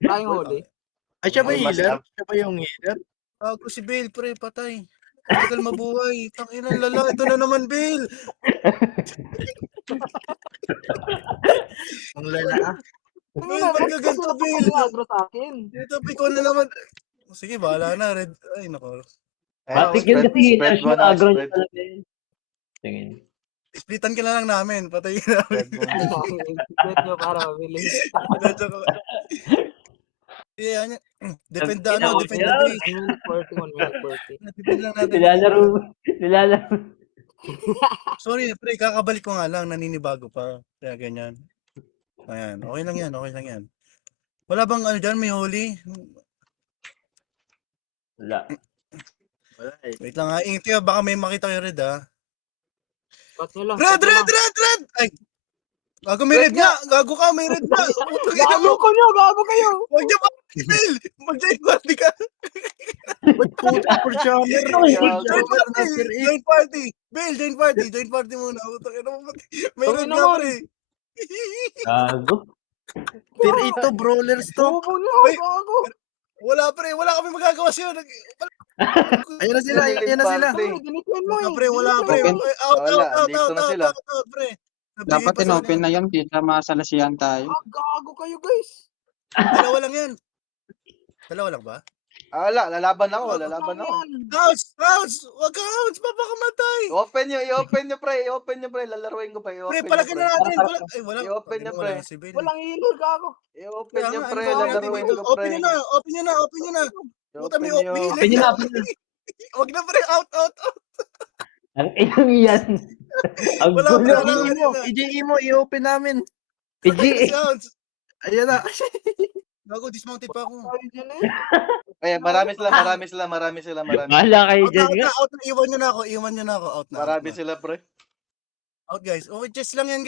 Tayong huli. Ay, siya ba Ay, mas healer? up. Siya ba yung healer? Bago si Bale, pre, patay. Tagal mabuhay. Tanginang lala. Ito na naman, Bale. Ang lala ah. Bale, ba't ka ganito, Bale? Agro sa akin. Ito, ikaw na naman. Sige, bahala na. Red. Ay, nako. Ayun, Matik yun kasi spread healer mo siya, na, agro niya spread. talaga yun. Tingin. Splitan ka na lang namin. Patayin namin. Spread mo na. Bet nyo para mabilis. Yeah, depend Ang ano, ina, depend yeah. on base. 1 minute 40, 1 minute 40. Depend lang natin. Nilalaro. Sorry, pre, kakabalik ko nga lang, naninibago pa. Kaya ganyan. Ayan, okay lang yan, okay lang yan. Wala bang ano dyan, may holy? Wala. Wala eh. Wait lang ha, ingat kayo, baka may makita kayo red ha. Cut nyo lang. Red, cut nyo red, lang. red, red! Ay! Gago may red nga! Gago ka, may red nga! Utang ina Gago mo! ko nyo! Gago kayo! Huwag niya pa! Bill! Mag-join party ka! Ba't puta for jammer? Join party! Join party! Bill, join party! Join party muna! Utang ina mo! May red Tangin nga, naman. pre! Gago. Tier 8 to, brawlers to. Bobo nyo! Wait. Gago! Wala, pre! Wala kami magagawa sa'yo! Ayun na sila, ayun na sila. Ay, dinitin mo Wala, eh. pre! Wala, pre! Open. Ay, out, Wala, out, out, dito out, na out, sila. out, out, pre! Nabigay Dapat pa sa in-open kanya. na yun, kita masalasihan tayo. Ah, gago kayo guys. Dalawa lang yan. Dalawa lang ba? Wala, lalaban ako, Gago lalaban lang ako. yan. Ouch! Ouch! Wag ka, ouch! Papakamatay! I-open nyo, pre. I-open nyo, pre. Lalaruin ko pa. Pre, I-open nyo, palagyan pre. na natin. Ay, wala. I-open niya, pre. Wala si Ben. Walang healer, gago. I-open Kaya nyo, nga, pre. ano ba natin Lalaruin dito? ko, Open pre. nyo na, open nyo na, open nyo na. Puta, may I-open nyo. open. Pwede na, pwede na. Wag na, pre. Out, out, out. Ang inang yan. Ang Wala, gulo. wala. EJE mo, i-open namin. PG. Sounds. Ayun na. Gago, dismounted pa ako. Tayo dyan eh. Ayan, marami sila. Bahala kayo Out na, dyan out nga. na, out na. Iwan nyo na ako, iwan nyo na ako. Out na. Marami out na. sila, pre. Out, guys. Okay, chess lang yan, guys.